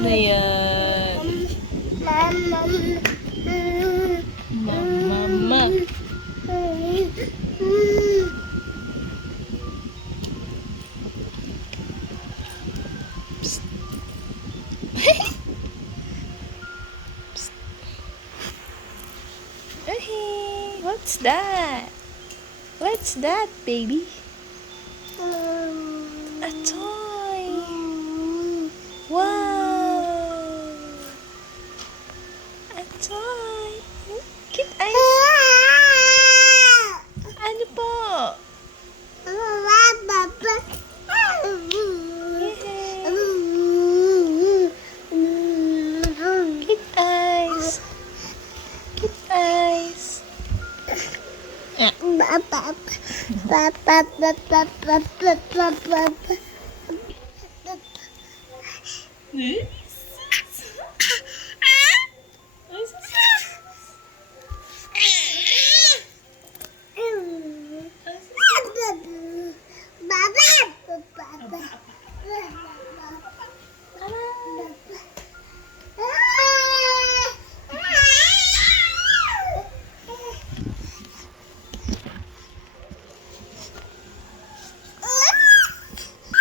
Ano yan? Mama. Psst. Psst. Hey, what's that? What's that, baby? A toy. Wow. A toy. Cute eyes. Ano po? Cute eyes. Cute eyes.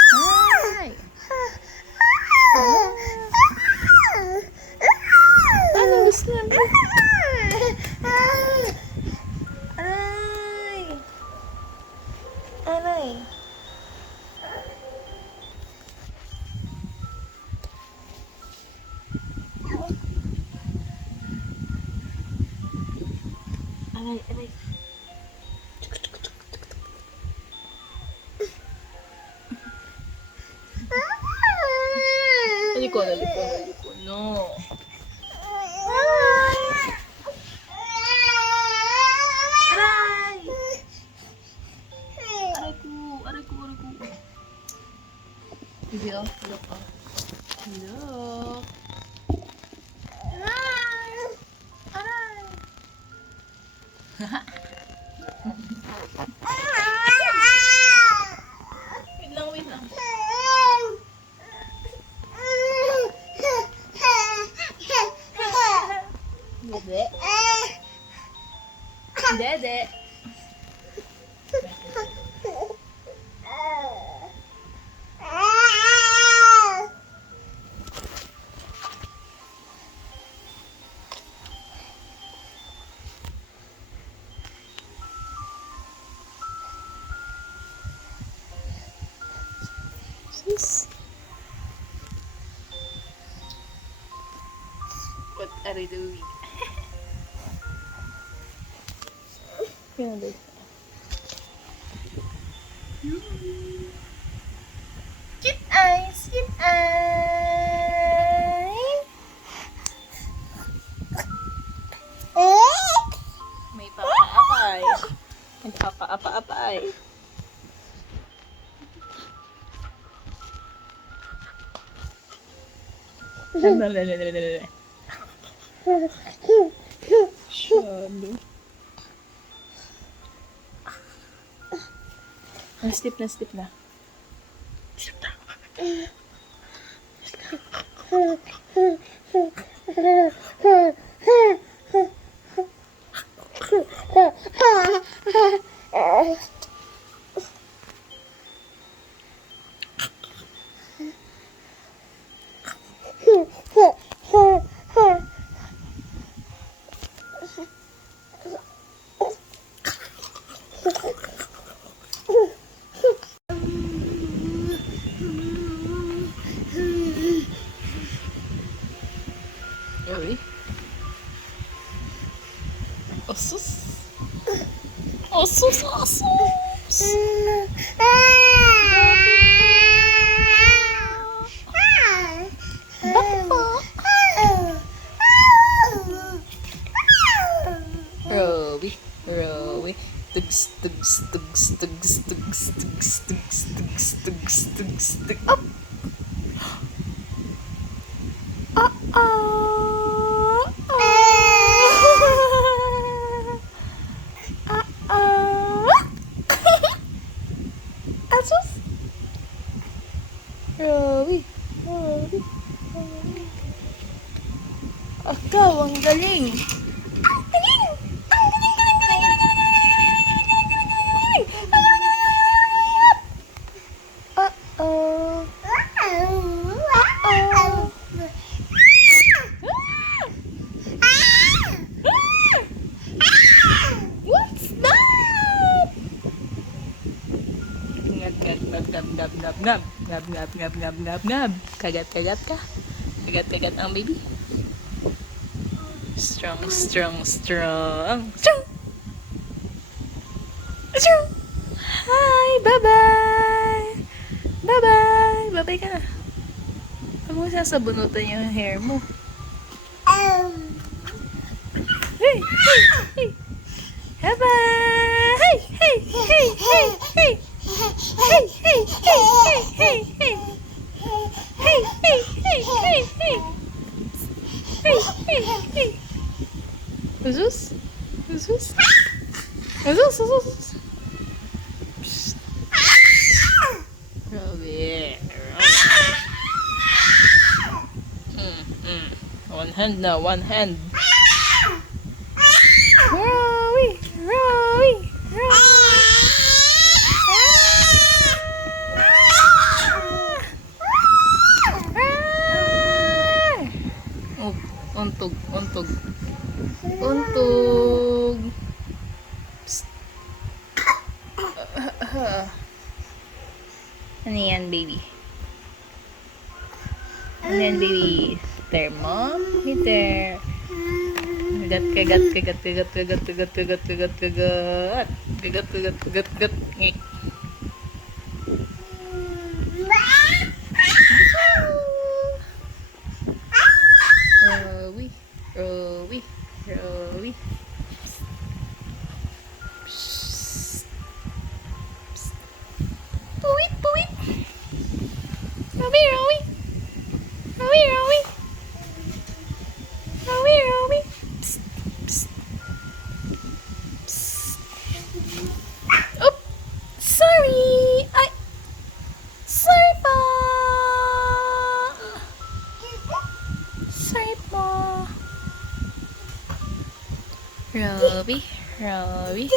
Ay. Ano gusto mo? Aray. Aray. Aray, aray. Naliko, naliko, naliko. No. Aray! Aray ko, aray ko, aray ko. Hindi oh, look oh. Look. Aray! Aray! Wait lang, wait lang. Dede. Dede. What are you doing? Yan din. Cute eyes, cute eyes. May papa-apay. May papa-apa-apay. Shalo. Na-step na, step na. Step na. Uy. Osus. Osus, osus. Roby, Roby. Tugs, tugs, tugs, tugs, tugs, tugs, tugs, tugs, tugs, tugs, tugs. Up. Roby, Roby, Roby. galing. Ang galing! Ang galing, galing, galing, galing, galing, galing, galing, galing, galing. Uh-oh. Uh-oh. What's that? Ngab, ngab, ngab, ngab, ngab, ngab, ngab. Ngab, ngab, ngab, ngab, ngab, ngab. Kagat, kagat ka. Kagat, kagat ang baby. Strong, strong, strong. Strong! Strong! Hi! Bye-bye! Bye-bye! Bye-bye ka na. Huwag mo sasabunutan yung hair mo. Hey! Hey! Hey! Bye-bye! Hey! Hey! Hey! Hey! Hey! Hey! Hey! Hey! Hey! Hey! Hey! Hey! Hey! Hey! Hey! Hey! Hey! Hey! Hey! Jesus? Jesus? Jesus? Jesus? Psst. Grabe. One hand na, one hand. Rowie! Rowie! Oh, untog, untog. Untog. Psst. Ano yan, baby? Ano yan, baby? There, mom? There. Kagat, kagat, kagat, kagat, kagat, kagat, kagat, kagat, kagat. Kagat, kagat, kagat, kagat. Ngik. Rowie, Rowie, Rowie. Psst. Psst. Puwit, puwit. Rowie, Rowie. Rowie, Rowie. Rowie, Rowie. Psst, psst. Psst. Oh, sorry. Sorry po. Sorry po. Rowie, Rowie.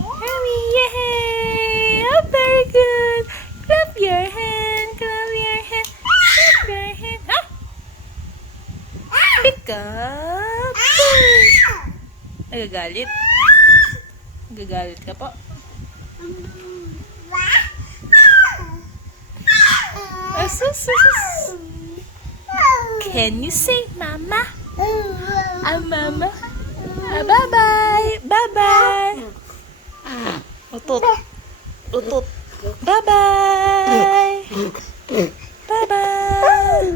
Rowie, yay! Oh, very good. Clap your hand, clap your hand, clap your hand. Ha? Pick up. Nagagalit. Nagagalit ka po. Asus, asus. Can you say mama? Mama? Bye-bye. Bye-bye. Utot. Utot. Bye-bye. Bye-bye.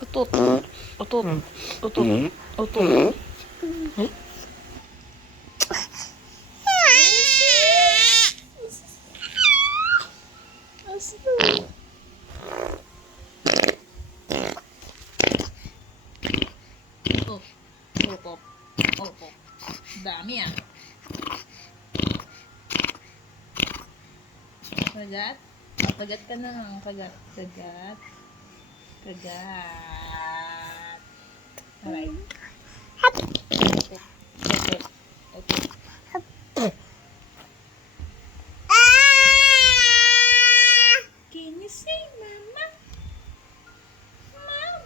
Utot. Utot. Utot. Utot. Opo. Opo. Dami ah. Kagat? Kagat ka na. Kagat. Kagat. Kagat. Alright. Opo. Opo. Opo. Can you say mama? Mom?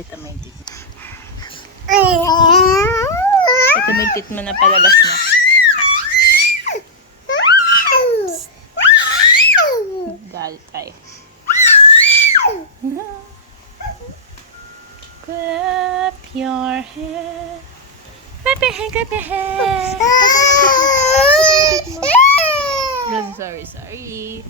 Ito may tit. Ito may tit mo na palabas na. Galit tayo. Clap your hands. Clap your hands, clap your hands. Sorry, sorry.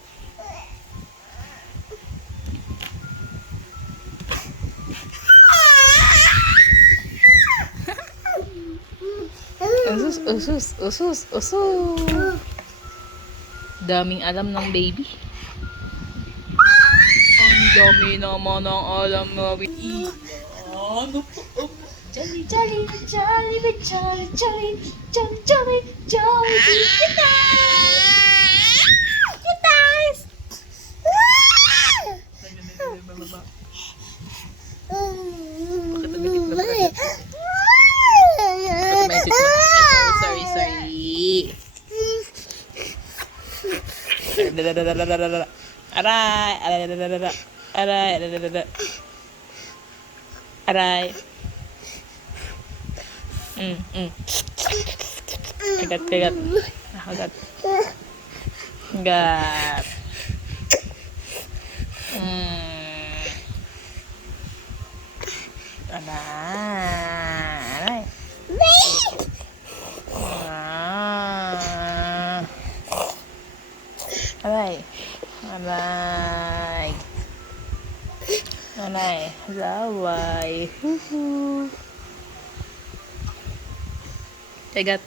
Usus, usus, usus, usus. Daming alam ng baby. Ang dami naman ng alam ng baby. Ano po? Jolly, jolly, jolly, jolly, jolly, jolly, jolly, jolly, guys! Bakit umitik na pala? Bakit umitik na? Ay, sorry, sorry, sorry. Aray! Aray! Aray! Kagat, kagat. Kagat. Kagat. Aray! Aray! Aray! Aray! Laway! Huhu! Kagat.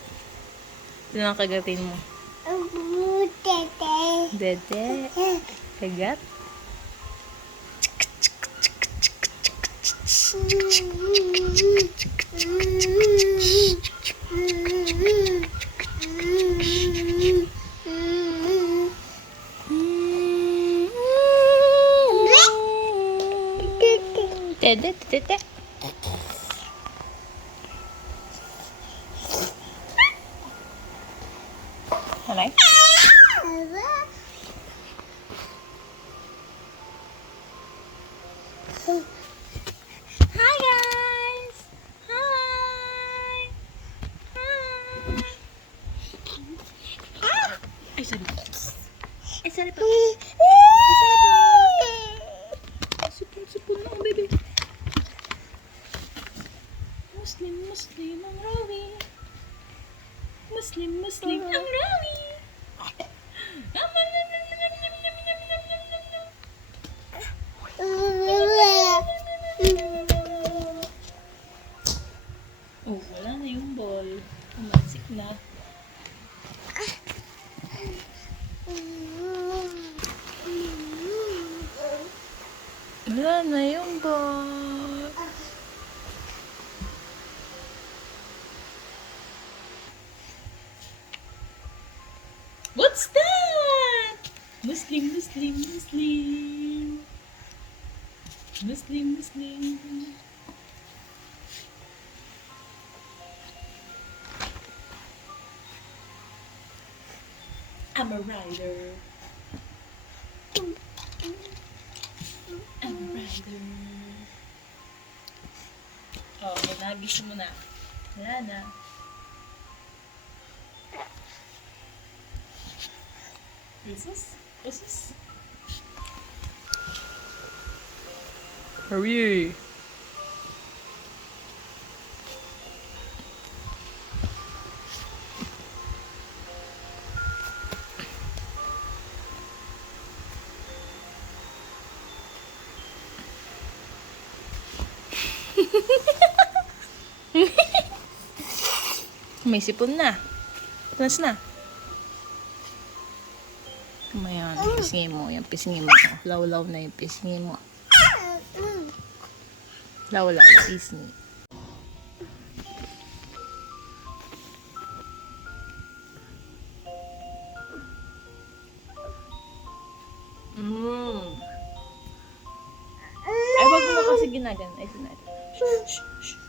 Sino ang kagatin mo? Dede. Kagat. Dede, dede. Alay. Hi guys. Hi. Hi. Ay, sorry. Ay, sorry pa. Ay, sorry pa. Sipon na, baby. Muslim, Muslim ang rawi. Muslim, Muslim ang rawi. Oh, wala na yung ball. Umansik na. Wala na yung ball. What's that? Muslim, Muslim, Muslim. Muslim, Muslim. I'm a rider. I'm a rider. Oh, nagis mo na. Wala na. Usus? Usus? Hurry! May sipon na. Tunas na. Mayan, pisngi mo. Yung pisngi mo. Law-law na yung pisngi mo. Law-law, pisngi. Ay, wag mo kasi ginagan. Ay, ito na. Shh, shh, shh.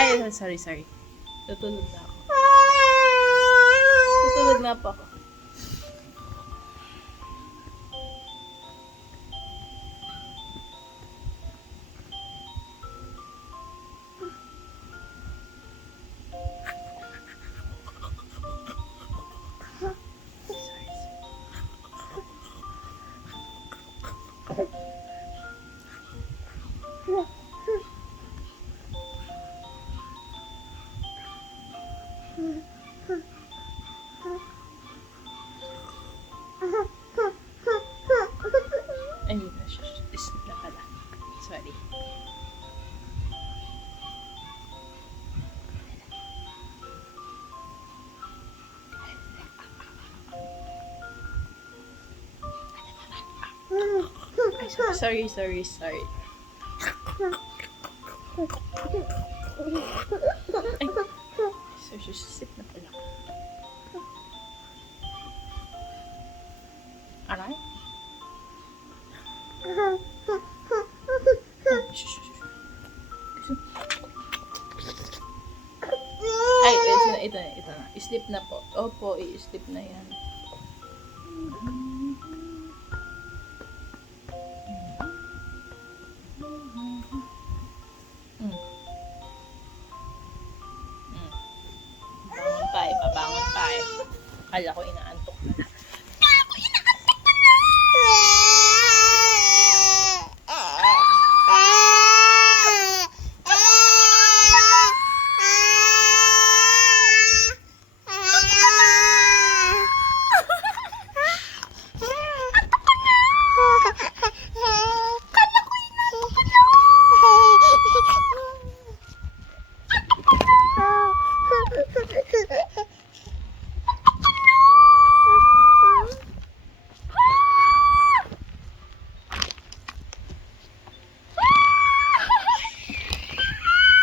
Ay, sorry, sorry. Tutulog na ako. Tutulog na po ako. Ayun na siya. Sleep na pala. Sorry. Ay, sorry. Sorry. Ay, so, sit na pala. Aray? Ay, ito na. Sleep na po. Opo, i-sleep na yan. Babangon tayo. Akala ko inaantok na.